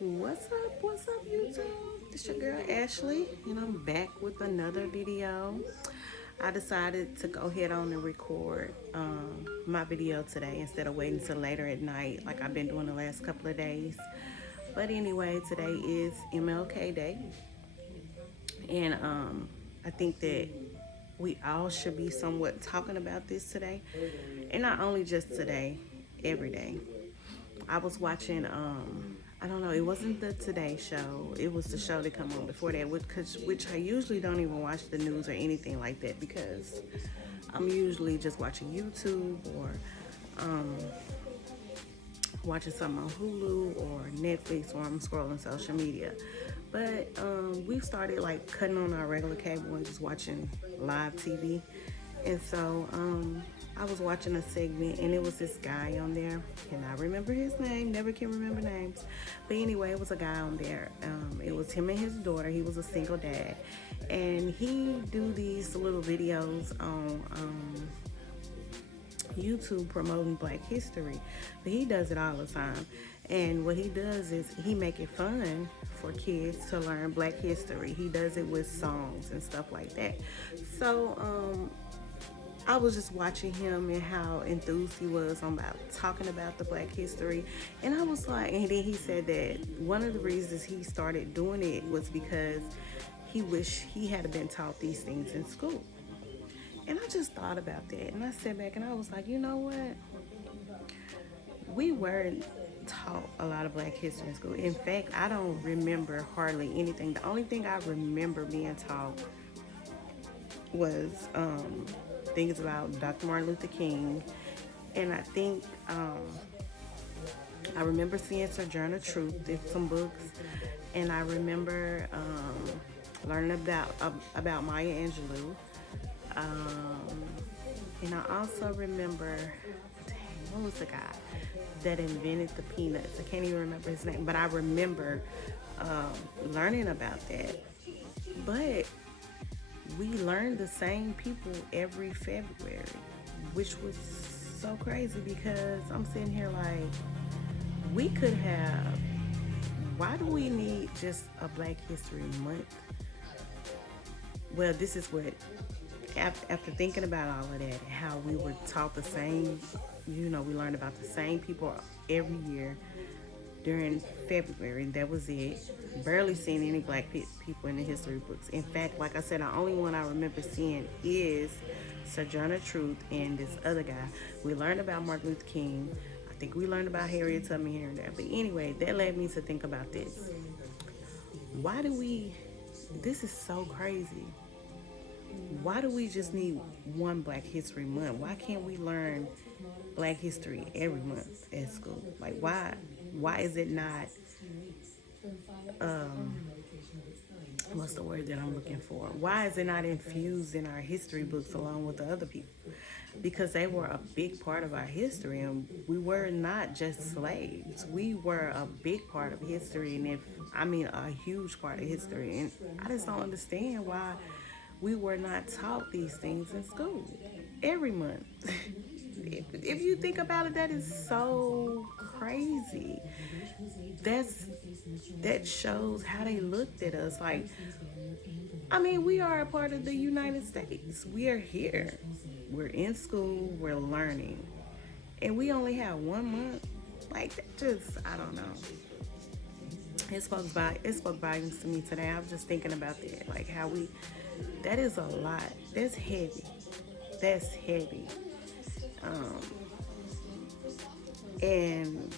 What's up, YouTube? It's your girl Ashley, and I'm back with another video. I decided to go ahead on and record my video today instead of waiting till later at night like I've been doing the last couple of days. But anyway, today is MLK Day, and I think that we all should be somewhat talking about this today, and not only just today, every day. I was watching I don't know, it wasn't the Today Show. It was the show that come on before that, which I usually don't even watch the news or anything like that because I'm usually just watching YouTube or um, watching something on Hulu or Netflix, or I'm scrolling social media. But we've started like cutting on our regular cable and just watching live TV. And so I was watching a segment, and it was this guy on there. Cannot remember his name, never can remember names. But anyway, it was a guy on there. It was him and his daughter. He was a single dad. And he do these little videos on YouTube promoting Black history. But he does it all the time. And what he does is he make it fun for kids to learn Black history. He does it with songs and stuff like that. So I was just watching him and how enthused he was on about talking about the Black history. And I was like, and then he said that one of the reasons he started doing it was because he wished he had been taught these things in school. And I just thought about that, and I sat back and I was like, you know what? We weren't taught a lot of Black history in school. In fact, I don't remember hardly anything. The only thing I remember being taught was things about Dr. Martin Luther King, and I think I remember seeing Sojourner Truth in some books, and I remember learning about Maya Angelou. And I also remember, dang, what was the guy that invented the peanuts? I can't even remember his name, but I remember learning about that. But we learned the same people every February, which was so crazy because I'm sitting here like, we could have, why do we need just a Black History Month? Well, this is what, after thinking about all of that, how we were taught the same, we learned about the same people every year during February. That was it. Barely seen any Black people in the history books. In fact, like I said, the only one I remember seeing is Sojourner Truth and this other guy. We learned about Martin Luther King. I think we learned about Harriet Tubman here and there. But anyway, that led me to think about this. Why do we, this is so crazy. Why do we just need one Black History Month? Why can't we learn Black history every month at school? Like, why is it not what's the word that I'm looking for? Why is it not infused in our history books along with the other people? Because they were a big part of our history, and we were not just slaves. We were a big part of history, and a huge part of history. And I just don't understand why we were not taught these things in school every month. If you think about it, that is so crazy. That shows how they looked at us. Like, we are a part of the United States. We are here. We're in school. We're learning, and we only have 1 month. Like, that just, I don't know. It spoke volumes to me today. I was just thinking about that, like how that is a lot. That's heavy. That's heavy. And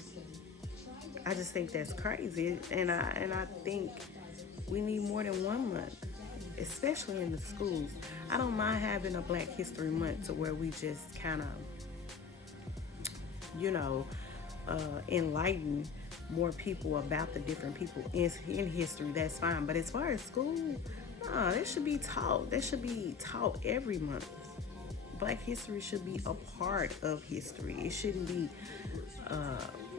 I just think that's crazy. And I think we need more than 1 month, especially in the schools. I don't mind having a Black History Month to where we just kind of, enlighten more people about the different people in history. That's fine. But as far as school, no, that should be taught. That should be taught every month. Black history should be a part of history. It shouldn't be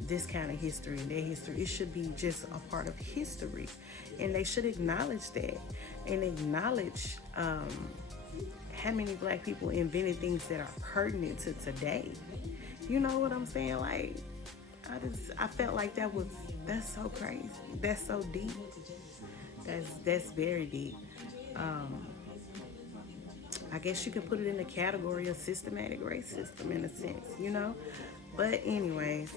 this kind of history and that history. It should be just a part of history. And they should acknowledge that and acknowledge how many Black people invented things that are pertinent to today. You know what I'm saying? Like, I felt like that's so crazy. That's so deep. That's very deep. Um, I guess you could put it in the category of systematic racism in a sense, you know. But anyways,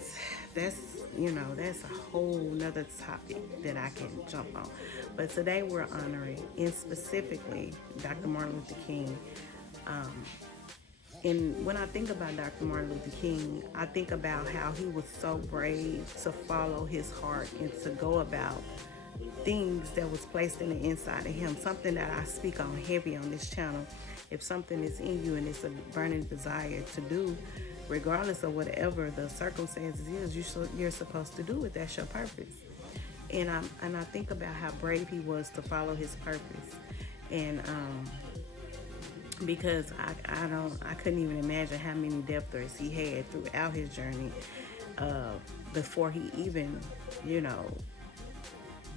that's that's a whole nother topic that I can jump on. But today we're honoring, and specifically, Dr. Martin Luther King. Um, and when I think about Dr. Martin Luther King, I think about how he was so brave to follow his heart and to go about things that was placed in the inside of him. Something that I speak on heavy on this channel. If something is in you and it's a burning desire to do, regardless of whatever the circumstances is, you're supposed to do it. That's your purpose. And I think about how brave he was to follow his purpose. And because I couldn't even imagine how many death threats he had throughout his journey before he even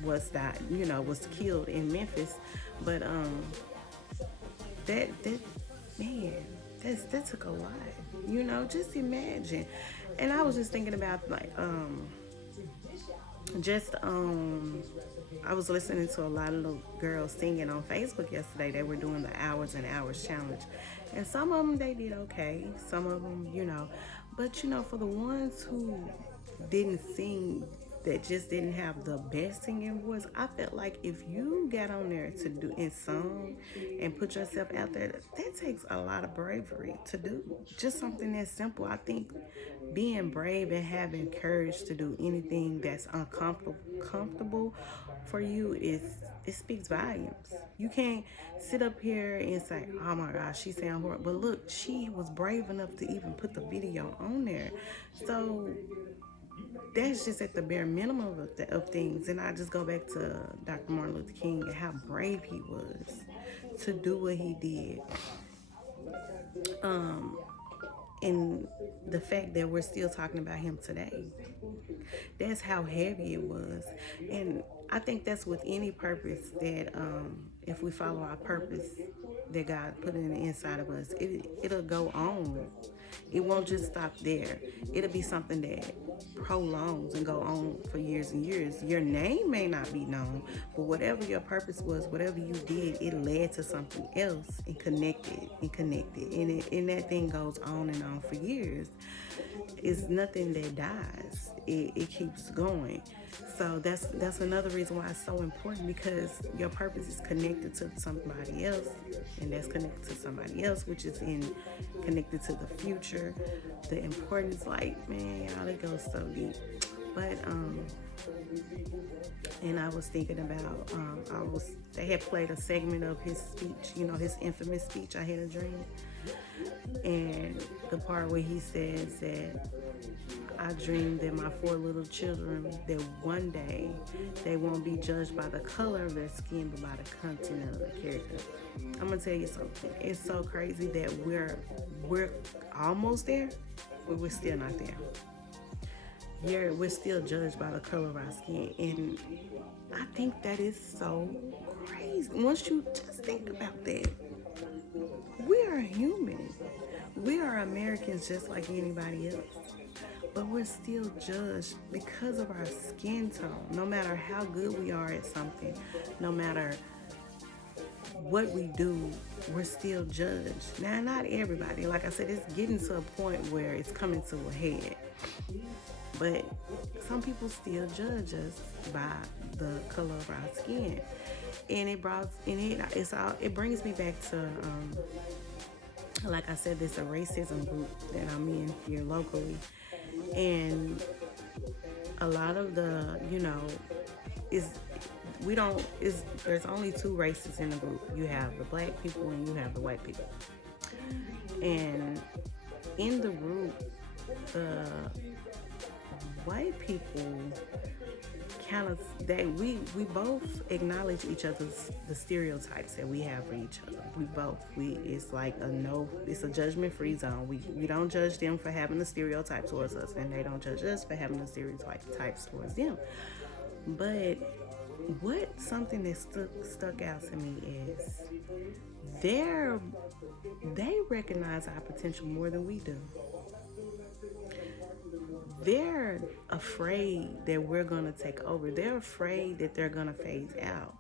was killed in Memphis. But that man, that took a lot, just imagine. And I was just thinking about like I was listening to a lot of little girls singing on Facebook yesterday. They were doing the Hours and Hours challenge, and some of them they did okay. Some of them, but for the ones who didn't sing, that just didn't have the best singing voice, I felt like if you got on there to do in song and put yourself out there, that takes a lot of bravery to do. Just something that simple. I think being brave and having courage to do anything that's uncomfortable for you it speaks volumes. You can't sit up here and say, "Oh my gosh, she sound horrible," but look, she was brave enough to even put the video on there. So that's just at the bare minimum of things. And I just go back to Dr. Martin Luther King and how brave he was to do what he did. And the fact that we're still talking about him today, that's how heavy it was. And I think that's with any purpose that if we follow our purpose that God put in the inside of us, it'll go on. It won't just stop there. It'll be something that prolongs and go on for years and years. Your name may not be known, but whatever your purpose was, whatever you did, it led to something else and connected. And that thing goes on and on for years. It's nothing that dies. It keeps going. So that's another reason why it's so important, because your purpose is connected to somebody else, and that's connected to somebody else, which is connected to the future. The importance, like, man, y'all, it goes so deep. But and I was thinking about they had played a segment of his speech, his infamous speech, "I Had a Dream," and the part where he says that, "I dreamed that my 4 little children, that one day they won't be judged by the color of their skin, but by the content of their character." I'm gonna tell you something. It's so crazy that we're almost there, but we're still not there. We're still judged by the color of our skin, and I think that is so crazy. Once you just think about that, we are human. We are Americans just like anybody else. But we're still judged because of our skin tone. No matter how good we are at something, no matter what we do, we're still judged. Now, not everybody. Like I said, it's getting to a point where it's coming to a head. But some people still judge us by the color of our skin. And it brings me back to like I said, there's a racism group that I'm in here locally. And a lot of the, there's only 2 races in the group. You have the black people and you have the white people. And in the group, the white people we both acknowledge each other's, the stereotypes that we have for each other. It's like it's a judgment-free zone. We don't judge them for having the stereotype towards us, and they don't judge us for having the stereotypes towards them. But something that stuck out to me is they recognize our potential more than we do. they're afraid that we're going to take over. They're afraid that they're going to phase out.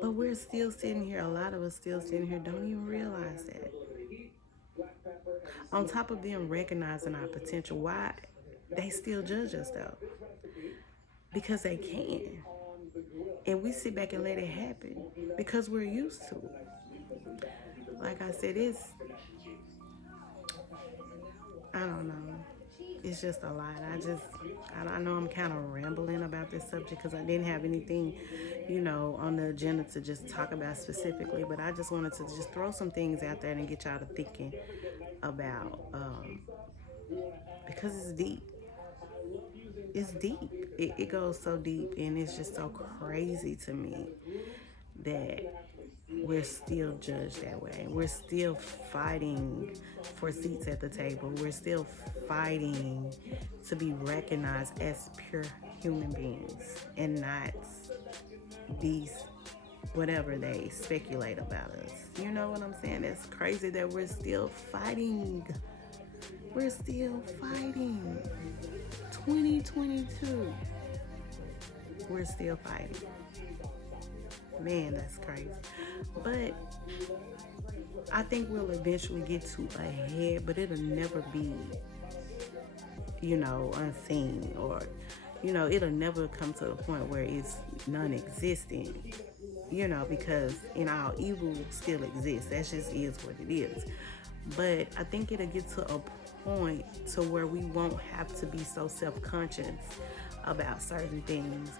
But we're still sitting here, a lot of us still sitting here, don't even realize that. On top of them recognizing our potential, why they still judge us though? Because they can. And we sit back and let it happen because we're used to it. Like I said, I don't know. It's just a lot. I know I'm kind of rambling about this subject because I didn't have anything, on the agenda to just talk about specifically, but I just wanted to just throw some things out there and get y'all to thinking about, because it's deep. It's deep. It goes so deep, and it's just so crazy to me that we're still judged that way. We're still fighting for seats at the table. We're still fighting to be recognized as pure human beings and not these whatever they speculate about us. You know what I'm saying? It's crazy that we're still fighting. We're still fighting. 2022. We're still fighting. Man, that's crazy. But I think we'll eventually get to a head, but it'll never be, unseen, or, it'll never come to a point where it's non-existent, because, our evil still exists. That just is what it is. But I think it'll get to a point to where we won't have to be so self-conscious about certain things.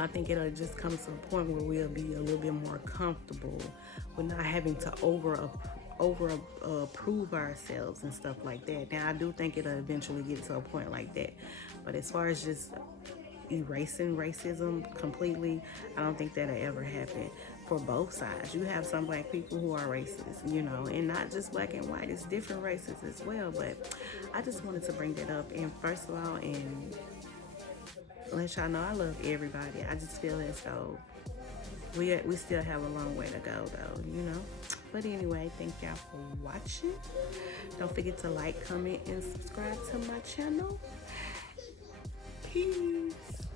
I think it'll just come to a point where we'll be a little bit more comfortable with not having to approve ourselves and stuff like that. Now, I do think it'll eventually get to a point like that. But as far as just erasing racism completely, I don't think that'll ever happen for both sides. You have some black people who are racist, and not just black and white. It's different races as well. But I just wanted to bring that up. And first of all, and let y'all know I love everybody. I just feel as though we still have a long way to go though, But anyway, thank y'all for watching. Don't forget to like, comment, and subscribe to my channel. Peace.